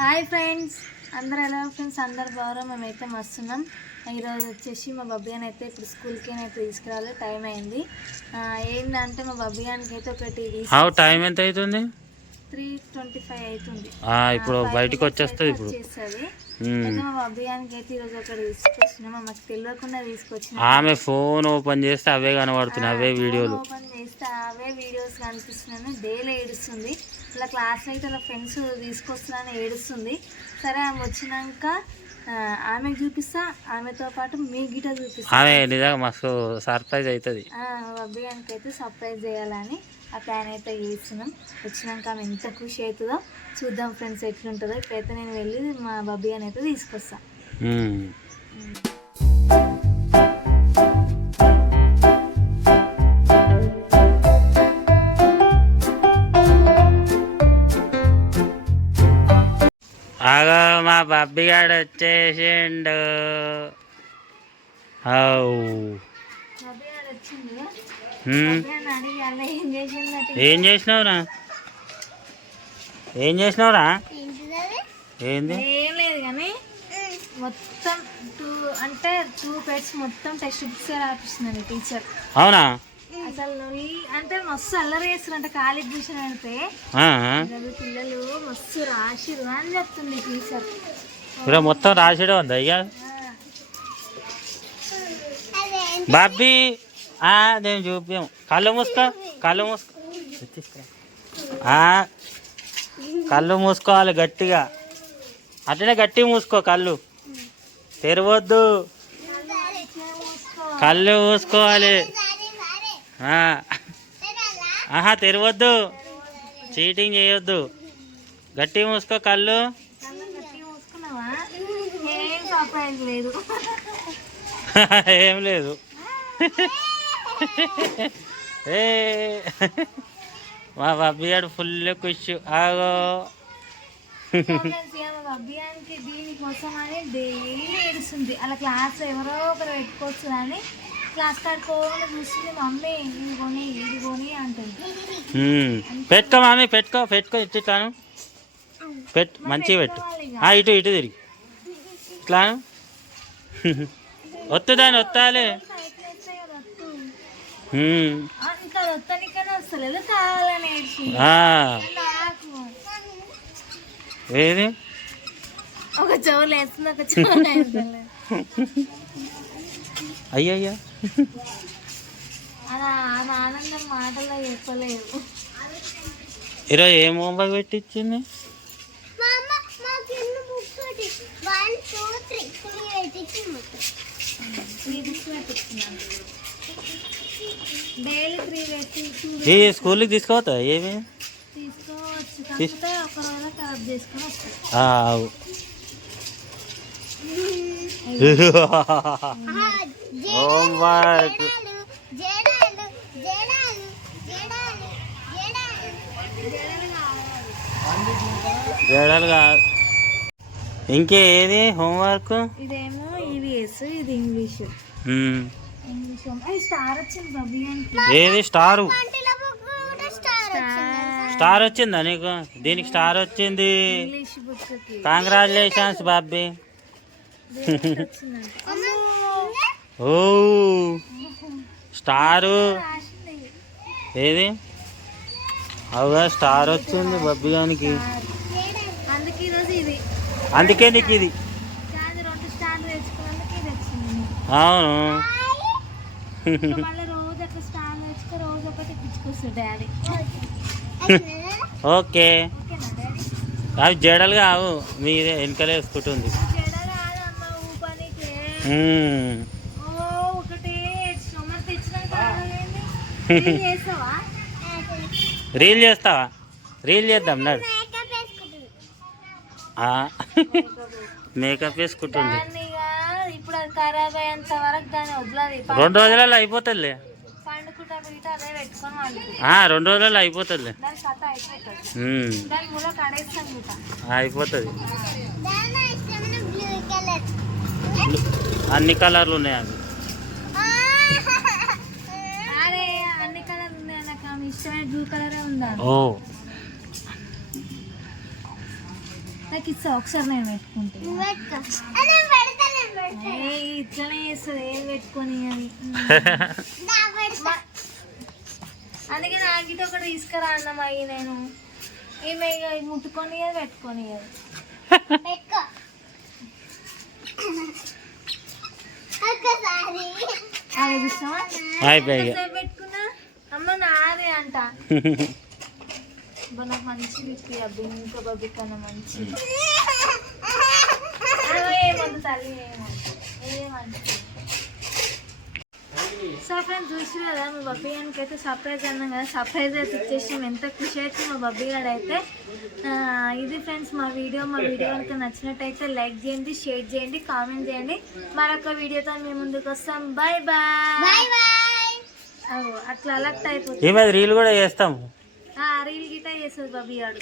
Hi friends. అందరు ఎలా friends? అందరు బాగా మేమైతే మస్తున్నాం. ఈరోజు వచ్చేసి మా బబ్బియాని అయితే ఇప్పుడు స్కూల్కి అయితే తీసుకురావాలి. టైం అయింది. ఏంటంటే మా బబ్బియానికి అయితే ఒకటి టైం ఎంత అవుతుంది త్రీ ట్వంటీ ఫైవ్ అవుతుంది ఆ, ఇప్పుడు బయటికి వచ్చేస్తుంది ఇప్పుడు. మా బబ్బియానికి అయితే ఈరోజు ఒకటి తీసుకొచ్చినాం. మాకు తెలియకుండా తీసుకొచ్చినాం. ఆమె ఫోన్ ఓపెన్ చేస్తే అవే కనబడుతున్నాయి అవే వీడియోలు ఓపెన్ చేస్తే అవే వీడియోస్ కనిపిస్తున్నాను డైలీ ఏడుస్తుంది. ఇలా క్లాస్ అయితే ఇలా ఫ్రెండ్స్ తీసుకొస్తున్నాను ఏడుస్తుంది. సరే ఆమె వచ్చినాక ఆ, ఆమెకు చూపిస్తా ఆమెతో పాటు మీ గిట చూపిస్తా. ఆమె నిజంగా మస్తు సర్ప్రైజ్ అవుతుంది. అబ్బాయికి అయితే సర్ప్రైజ్ చేయాలని ఆ ప్లాన్ అయితే చేస్తున్నాం. వచ్చినాక ఆమె ఎంత ఖుషి అవుతుందో చూద్దాం ఫ్రెండ్స్ ఎట్లుంటుందో. ఇప్పుడైతే నేను వెళ్ళి మా బబ్బీ అని అయితే తీసుకొస్తా ఆగో మా బబ్బి గాడు వచ్చేసిండు ఏం చేసినావురా? ఏం చేసినావురా? ఏంది? ఏం లేదు కానీ మొత్తం టూ అంటే టూ పెట్స్ మొత్తం టెక్స్ట్ బుక్స్ రాపిస్తుందండి టీచర్. అవునా? అసలు అంటే మస్తు అల్లరి చేస్తారంట ఖాళీ కూర్చొని వెళ్తే పిల్లలు మస్తు రాసిరు అని చెప్తుంది టీచర్. మొత్తం రాసేడే ఉంది అయ్యా బాబీ ఆ, నేను చూపాము కళ్ళు మూసుకో కళ్ళు మూసుకో. కళ్ళు మూసుకోవాలి గట్టిగా. అట్లనే గట్టిగా మూసుకో కళ్ళు. తెరవద్దు. కళ్ళు మూసుకోవాలి. ఆహా తెరవద్దు. చీటింగ్ చేయొద్దు. గట్టి మూసుకో కళ్ళు. ఏం లేదు. ఏ. మా బాబీ ఫుల్ కుష్. ఆగో. అభియానికి దీనికోసం అని డైలీ ఏడుస్తుంది. అలా క్లాస్ ఎవరో ఒకరు పెట్టుకోవచ్చు అని క్లాస్ కడుకోవాలి చూస్తుంది మమ్మీ ఇది కొని ఇది కొని అంటుంది. ఉమ్. పెట్టుకో మామి పెట్టుకో పెట్టుకో ఇట్లాను. పెట్టు మంచిగా పెట్టు. ఆ, ఇటు ఇటు తిరిగి. ఇట్లాను. ఆ, నాకు ఏది? ఒక చెవులు వేస్తుంది ఒక చెవులు అయ్యయ్యా. అలా ఆమె ఆనందం మాటల్లో చెప్పలేదు. ఈరోజు ఏం హోంవర్క్ పెట్టించింది? ఈ స్కూల్కి తీసుకోవద్దా ఏమి? తీసుకోవచ్చు హోంవర్క్ జడలు కాదు ఇంకేది హోంవర్క్? ఇదేమో ఈవీఎస్ ఇది ఇంగ్లీష్ ఏది? స్టారు. స్టార్ వచ్చిందా నీకు? దీనికి స్టార్ వచ్చింది. కంగ్రాచులేషన్స్ బాబీ ఓ స్టారు. ఏది? అవుగా స్టార్ వచ్చింది బబ్బీ గానికి. అందుకే నీకు ఇది. అవును. ఓకే. అవి జడలు కావు మీరే వెనకలే వేసుకుంటుంది. రీల్ చేస్తావా? రీల్ చేద్దాం నడు. మేకప్ వేసుకుంటుంది. రెండు రోజులలో అయిపోతుందిలే. రెండు రోజులలో అయిపోతుందిలే. అయిపోతుంది. అన్ని కలర్లు ఉన్నాయి అవి. అరే అన్ని కలర్ ఉన్నాయి నాకు? ఆమె ఇష్టమైన బ్లూ కలరే ఉందా? ఓ. నాకు ఇస్తా ఒకసారి నేను పెట్టుకుంటే ఏ ఇట్లనే చేస్తుంది ఏం పెట్టుకొని అని అందుకే నాకు ఇటు ఒకటి తీసుకురా అన్నం అయ్యి నేను. ఈమె ముట్టుకొని పెట్టుకొని అయిపోయి అమ్మ నాదే అంట. నాకు మంచి ఇప్పి అబ్బి ఇంకో బబ్బి కన్నా మంచి ఏమొద్దు తల్లి ఏమొద్దు. ఏమంటే సో ఫ్రెండ్స్ చూసి కదా మా బబ్బీ గారికి అయితే సర్ప్రైజ్ అన్నాం కదా. సర్ప్రైజ్ అయితే ఇచ్చేసాం ఎంత ఖుషి అయితే మా బబ్బీ గారు అయితే ఇది ఫ్రెండ్స్ మా వీడియో మా వీడియో కనుక నచ్చినట్టయితే లైక్ చేయండి షేర్ చేయండి కామెంట్ చేయండి. మరొక వీడియోతో మేము ముందుకు వస్తాం. బాయ్ బాయ్ అట్లా అలర్ట్ అయిపోతుంది. రీల్ కూడా చేస్తాం. రీల్ గిటా చేస్తుంది బబ్బీ గారు